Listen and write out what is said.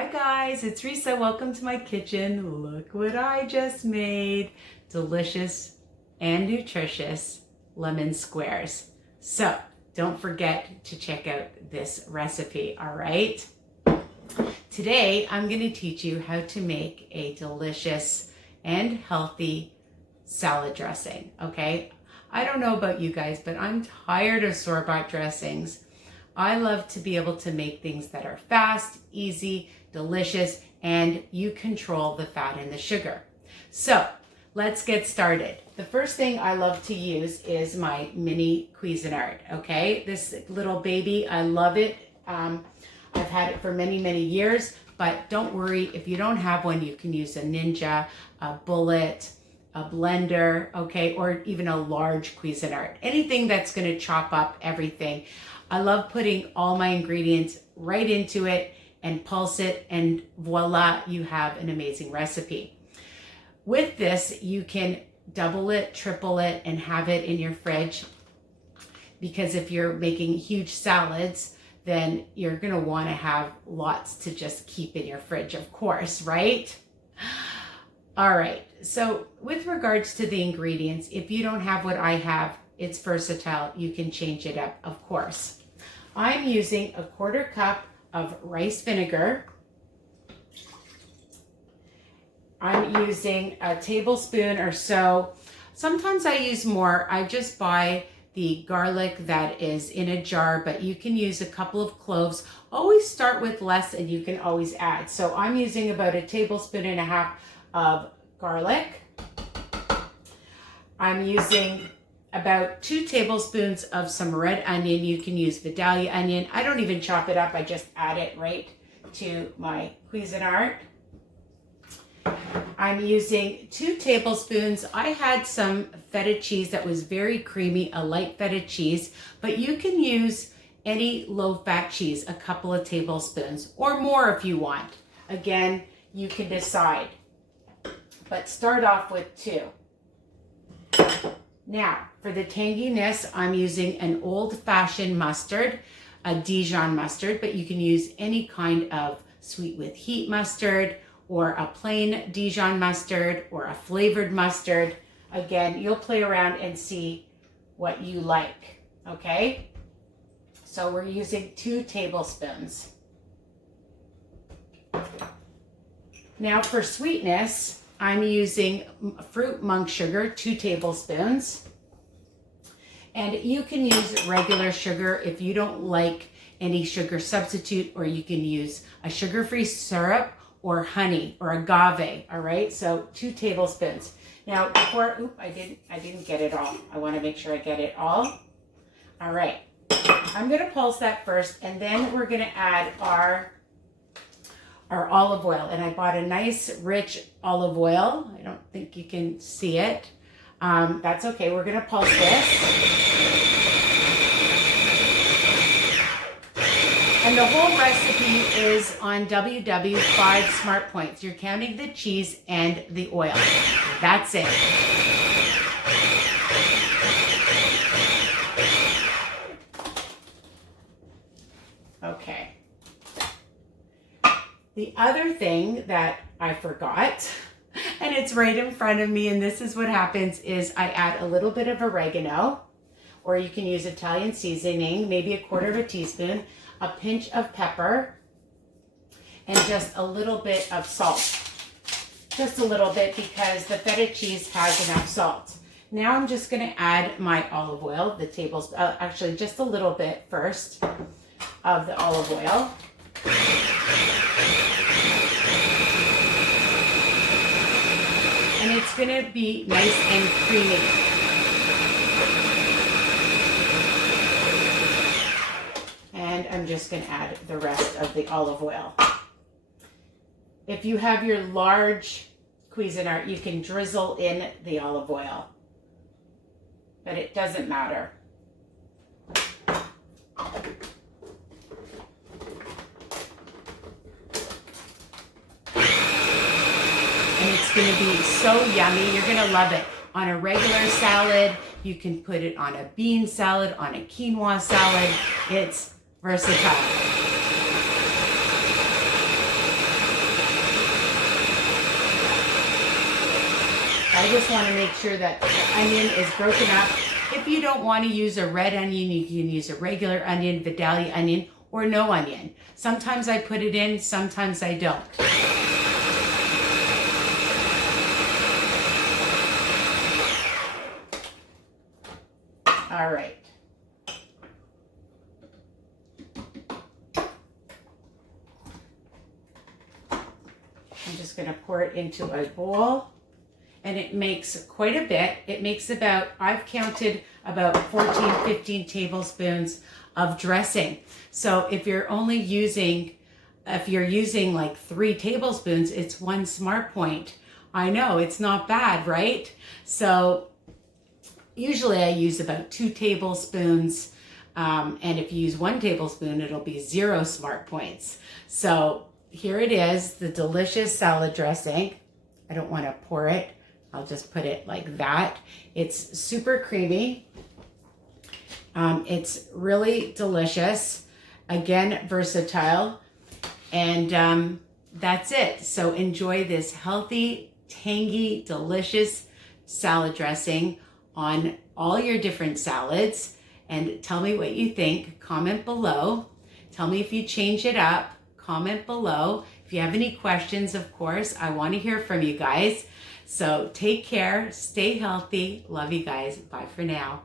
Hi guys, it's Risa. Welcome to my kitchen. Look what I just made. Delicious and nutritious lemon squares. So don't forget to check out this recipe, all right? Today, I'm going to teach you how to make a delicious and healthy salad dressing, okay? I don't know about you guys, but I'm tired of store-bought dressings. I love to be able to make things that are fast, easy, delicious, and you control the fat and the sugar. So let's get started. The first thing I love to use is my mini Cuisinart, okay? This little baby, I love it. I've had it for many, many years, but don't worry, if you don't have one, you can use a Ninja, a Bullet, a blender, okay, or even a large Cuisinart. Anything that's gonna chop up everything. I love putting all my ingredients right into it and pulse it, and voila, you have an amazing recipe. With this, you can double it, triple it, and have it in your fridge, because if you're making huge salads, then you're gonna wanna have lots to just keep in your fridge, of course, right? All right, so with regards to the ingredients, if you don't have what I have, it's versatile. You can change it up, of course. I'm using a 1/4 cup of rice vinegar. I'm using a tablespoon or so. Sometimes I use more. I just buy the garlic that is in a jar, but you can use a couple of cloves. Always start with less and you can always add. So I'm using about 1.5 tablespoons of garlic. I'm using about 2 tablespoons of some red onion. You can use Vidalia onion. I don't even chop it up. I just add it right to my Cuisinart. I'm using 2 tablespoons. I had some feta cheese that was very creamy, a light feta cheese, but you can use any low-fat cheese, a couple of tablespoons or more if you want. Again, you can decide, but start off with 2. Now, for the tanginess, I'm using an old-fashioned mustard, a Dijon mustard, but you can use any kind of sweet with heat mustard or a plain Dijon mustard or a flavored mustard. Again, you'll play around and see what you like, okay? So we're using 2 tablespoons. Now for sweetness, I'm using fruit monk sugar, 2 tablespoons. And you can use regular sugar if you don't like any sugar substitute, or you can use a sugar-free syrup or honey or agave, all right? So 2 tablespoons. Now before, I didn't get it all. I wanna make sure I get it all. All right, I'm gonna pulse that first, and then we're gonna add our olive oil. And I bought a nice rich olive oil. I don't think you can see it. That's okay, we're gonna pulse this. And the whole recipe is on WW5 Smart Points. You're counting the cheese and the oil. That's it. Okay. The other thing that I forgot, and it's right in front of me, and this is what happens, is I add a little bit of oregano, or you can use Italian seasoning, maybe 1/4 teaspoon, a pinch of pepper, and just a little bit of salt. Just a little bit, because the feta cheese has enough salt. Now I'm just gonna add my olive oil, the tablespoon, actually just a little bit first of the olive oil. And it's gonna be nice and creamy. And I'm just gonna add the rest of the olive oil. If you have your large Cuisinart, you can drizzle in the olive oil, but it doesn't matter. And it's gonna be so yummy. You're gonna love it. On a regular salad, you can put it on a bean salad, on a quinoa salad. It's versatile. I just want to make sure that the onion is broken up. If you don't want to use a red onion, you can use a regular onion, Vidalia onion, or no onion. Sometimes I put it in, sometimes I don't. All right. I'm just going to pour it into a bowl, and it makes quite a bit. It makes about, I've counted about 14, 15 tablespoons of dressing. So if you're using like 3 tablespoons, it's 1 smart point. I know, it's not bad, right? So usually I use about 2 tablespoons. And if you use 1 tablespoon, it'll be 0 smart points. So here it is, the delicious salad dressing. I don't want to pour it. I'll just put it like that. It's super creamy. It's really delicious. Again, versatile. And that's it. So enjoy this healthy, tangy, delicious salad dressing on all your different salads. And tell me what you think. Comment below. Tell me if you change it up. Comment below. If you have any questions, of course, I want to hear from you guys. So take care, stay healthy. Love you guys. Bye for now.